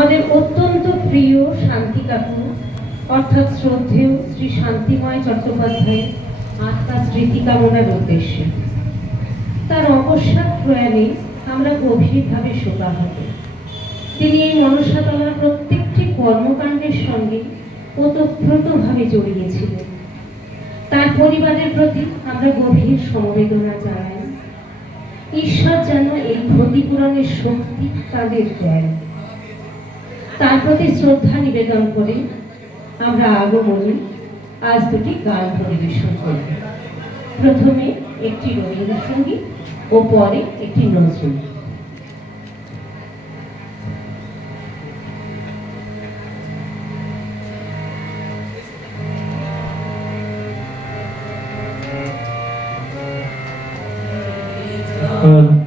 আমাদের অত্যন্ত প্রিয় শান্তি কাকু অর্থাৎ শ্রদ্ধেয় শ্রী শান্তিময় চট্টোপাধ্যায়ের আত্মা স্মৃতি কামনার উদ্দেশ্যে তার অকস্মাৎ প্রয়াণে আমরা গভীরভাবে শোকাহত। তিনি এই মনসাতলার প্রত্যেকটি কর্মকাণ্ডের সঙ্গে ওতপ্রোতভাবে জড়িয়েছিলেন। তার পরিবারের প্রতি আমরা গভীর সমবেদনা জানাই। ঈশ্বর যেন এই ক্ষতিপূরণের শক্তি তাদের দেয়। তার প্রতি শ্রদ্ধা নিবেদন করে আমরা আগমনী আজ দুটি গান পরিবেশন করব। প্রথমে একটি রবীন্দ্রসঙ্গীত ও পরে একটি নজরুল। Oh